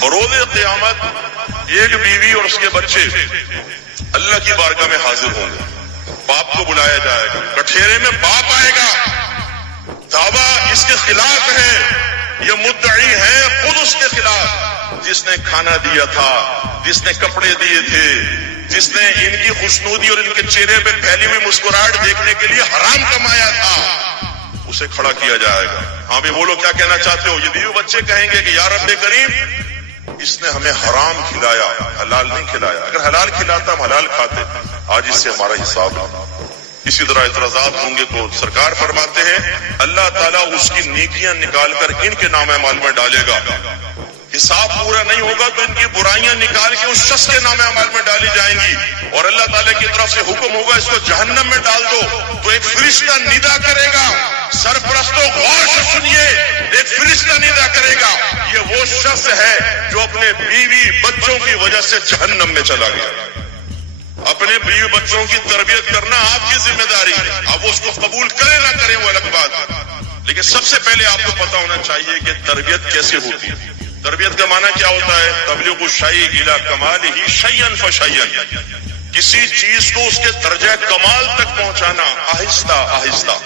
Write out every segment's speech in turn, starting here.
بروز قیامت ایک بیوی اور اس کے بچے اللہ کی بارگاہ میں حاضر ہوں گے. باپ کو بلایا جائے گا, کٹھیرے میں باپ آئے گا, دعویٰ اس کے خلاف ہے, یہ مدعی ہے خود اس کے خلاف, جس نے کھانا دیا تھا, جس نے کپڑے دیے تھے, جس نے ان کی خوشنودی اور ان کے چہرے پہ پھیلی ہوئی مسکراہٹ دیکھنے کے لیے حرام کمایا تھا, اسے کھڑا کیا جائے گا. ہاں بھی بولو کیا کہنا چاہتے ہو؟ یہ بیوی بچے کہیں گے کہ یا رب کریم اس نے ہمیں حرام کھلایا, حلال نہیں کھلایا. اگر حلال کھلاتا ہم حلال کھاتے, آج اس سے ہمارا حساب ہے. اسی طرح اعتراضات ہوں گے تو سرکار فرماتے ہیں اللہ تعالیٰ اس کی نیکیاں نکال کر ان کے نام اعمال میں ڈالے گا. حساب پورا نہیں ہوگا تو ان کی برائیاں نکال کے اس شخص کے نام اعمال میں ڈالی جائیں گی, اور اللہ تعالیٰ کی طرف سے حکم ہوگا اس کو جہنم میں ڈال دو. تو ایک فرشتہ ندا کرے گا, سرپرستوں غور سے سنیے, ایک فرشتہ ندا کرے گا, یہ وہ شخص ہے جو اپنے بیوی بچوں کی وجہ سے جہنم میں چلا گیا. اپنے بیوی بچوں کی تربیت کرنا آپ کی ذمہ داری ہے. اب وہ اس کو قبول کرے نہ کرے وہ الگ بات ہے, لیکن سب سے پہلے آپ کو پتا ہونا چاہیے کہ تربیت کیسے ہوتی ہے. تربیت کا معنی کیا ہوتا ہے؟ تبلیغ الشیء الی کمالہ شیئا فشیئا, کسی چیز کو اس کے درجہ کمال تک پہنچانا آہستہ آہستہ.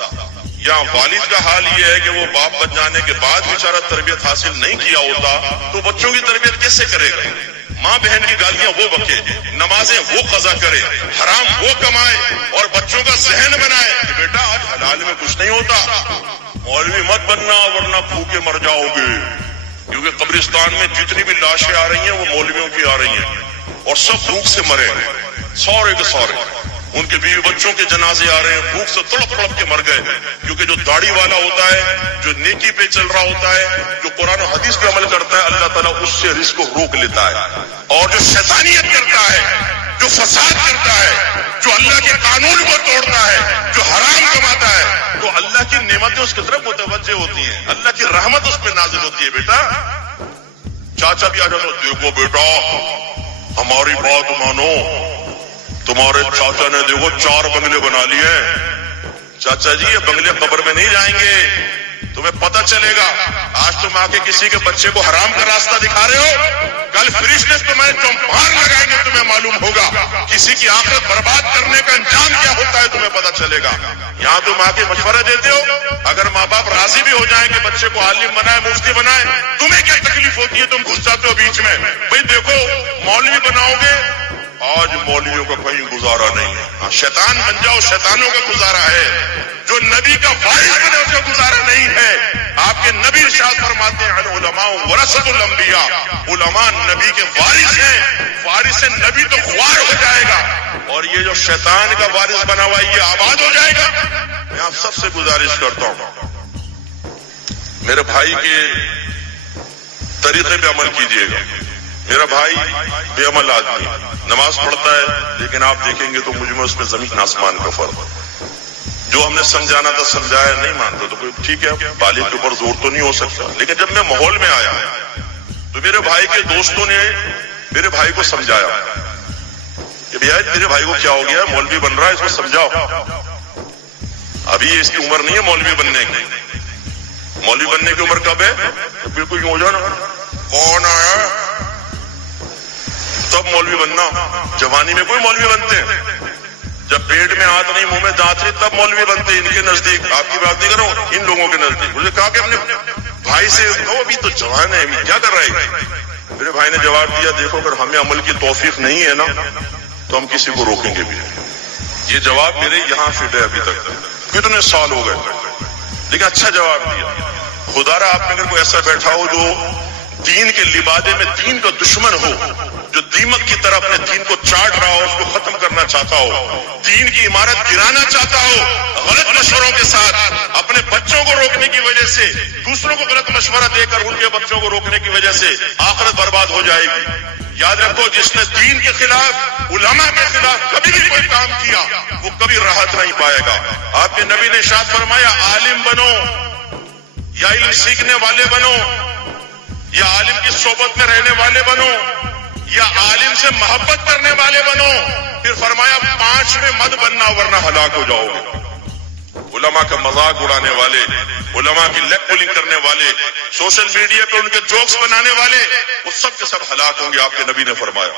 یہاں والد کا حال یہ ہے کہ وہ باپ بن جانے کے بعد بیچارہ تربیت حاصل نہیں کیا ہوتا تو بچوں کی تربیت کیسے کرے گا؟ ماں بہن کی گالیاں وہ بکے, نمازیں وہ قضا کرے, حرام وہ کمائے, اور بچوں کا ذہن بنائے کہ بیٹا آج حلال میں کچھ نہیں ہوتا, مولوی مت بننا ورنہ بھوکے مر جاؤ گے. کیونکہ قبرستان میں جتنی بھی لاشیں آ رہی ہیں وہ مولویوں کی آ رہی ہیں, اور سب بھوک سے مرے ہیں, سورے کے سورے. ان کے بیوی بچوں کے جنازے آ رہے ہیں, بھوک سے تڑپ تڑپ کے مر گئے. کیونکہ جو داڑھی والا ہوتا ہے, جو نیکی پہ چل رہا ہوتا ہے, جو قرآن و حدیث پہ عمل کرتا ہے, اللہ تعالیٰ اس سے رزق کو روک لیتا ہے. اور جو شیطانیت کرتا ہے, جو فساد کرتا ہے, جو اللہ کے قانون کو توڑتا ہے, جو حرام کماتا ہے, تو اللہ کی نعمتیں اس کی طرف متوجہ ہوتی ہیں, اللہ کی رحمت اس پہ نازل ہوتی ہے. بیٹا چاچا بھی آ جاتا, دیکھو بیٹا ہماری بات مانو, تمہارے چاچا نے دیکھو 4 بنگلے بنا لیے. چاچا جی یہ بنگلے قبر میں نہیں جائیں گے, تمہیں پتہ چلے گا. آج تم آ کے کسی کے بچے کو حرام کا راستہ دکھا رہے ہو, کل فرشتے تمہیں چوپار لگائیں گے, تمہیں معلوم ہوگا کسی کی آخرت برباد کرنے کا انجام کیا ہوتا ہے, تمہیں پتہ چلے گا. یہاں تم آ کے مشورہ دیتے ہو, اگر ماں باپ راضی بھی ہو جائیں کہ بچے کو عالم بنائے, مفتی بنائے, تمہیں کیا تکلیف ہوتی ہے؟ تم گھس جاتے ہو بیچ میں. بھائی دیکھو مولوی بناؤ گے, آج مولویوں کا کہیں گزارا نہیں ہے. شیطان بن جاؤ, شیطانوں کا گزارا ہے. جو نبی کا وارث بنے اس کا گزارا نہیں ہے. آپ کے نبی ارشاد فرماتے ہیں العلماء ورثۃ الانبیاء, علماء نبی کے وارث ہیں. وارث نبی تو خوار ہو جائے گا, اور یہ جو شیطان کا وارث بنا ہوا ہے یہ آباد ہو جائے گا. میں آپ سب سے گزارش کرتا ہوں میرے بھائی کے طریقے پہ عمل کیجیے گا. میرا بھائی بے عمل آدمی, نماز پڑھتا ہے, لیکن آپ دیکھیں گے تو مجھ میں اس میں زمین آسمان کا فرق. جو ہم نے سمجھانا تھا سمجھایا, نہیں مانتا تو کوئی ٹھیک ہے, بالغ کے اوپر زور تو نہیں ہو سکتا. لیکن جب میں ماحول میں آیا تو میرے بھائی کے دوستوں نے میرے بھائی کو سمجھایا کہ بھیا تیرے بھائی کو کیا ہو گیا, مولوی بن رہا ہے, اس کو سمجھاؤ. ابھی اس کی عمر نہیں ہے مولوی بننے کی. مولوی بننے کی عمر کب ہے؟ بالکل یوں ہو جانا, کون آیا تب مولوی بننا. جوانی میں کوئی مولوی بنتے ہیں, جب پیٹ میں ہاتھ نہیں منہ میں دانت نہیں تب مولوی بنتے ہیں. ان کے نزدیک, آپ کی بات نہیں کر رہا ہوں, ان لوگوں کے نزدیک. مجھے کہا کہ اپنے بھائی سے ابھی تو جوان ہے, ابھی کیا کر رہا ہے؟ میرے بھائی نے جواب دیا دیکھو اگر ہمیں عمل کی توفیق نہیں ہے نا تو ہم کسی کو روکیں گے بھی. یہ جواب میرے یہاں فٹ ہے. ابھی تک کتنے سال ہو گئے, لیکن اچھا جواب دیا. خدا را آپ میں اگر کوئی ایسا بیٹھا ہو جو دین کے لبادے میں دین کا دشمن ہو, جو دیمک کی طرح اپنے دین کو چاٹ رہا ہو, اس کو ختم کرنا چاہتا ہو, دین کی عمارت گرانا چاہتا ہو, غلط مشوروں کے ساتھ اپنے بچوں کو روکنے کی وجہ سے, دوسروں کو غلط مشورہ دے کر ان کے بچوں کو روکنے کی وجہ سے آخرت برباد ہو جائے گی. یاد رکھو جس نے دین کے خلاف, علماء کے خلاف کبھی بھی کوئی کام کیا وہ کبھی راحت نہیں پائے گا. آپ کے نبی نے ارشاد فرمایا عالم بنو یا علم سیکھنے والے بنو, یا عالم کی صحبت میں رہنے والے بنو, یا عالم سے محبت کرنے والے بنو. پھر فرمایا 5 میں مت بننا ورنہ ہلاک ہو جاؤ گے. علماء کا مذاق اڑانے والے، علماء کی لیگ پولنگ کرنے والے، سوشل میڈیا پہ ان کے جوکس بنانے والے، وہ سب کے سب ہلاک ہوں گے، آپ کے نبی نے فرمایا۔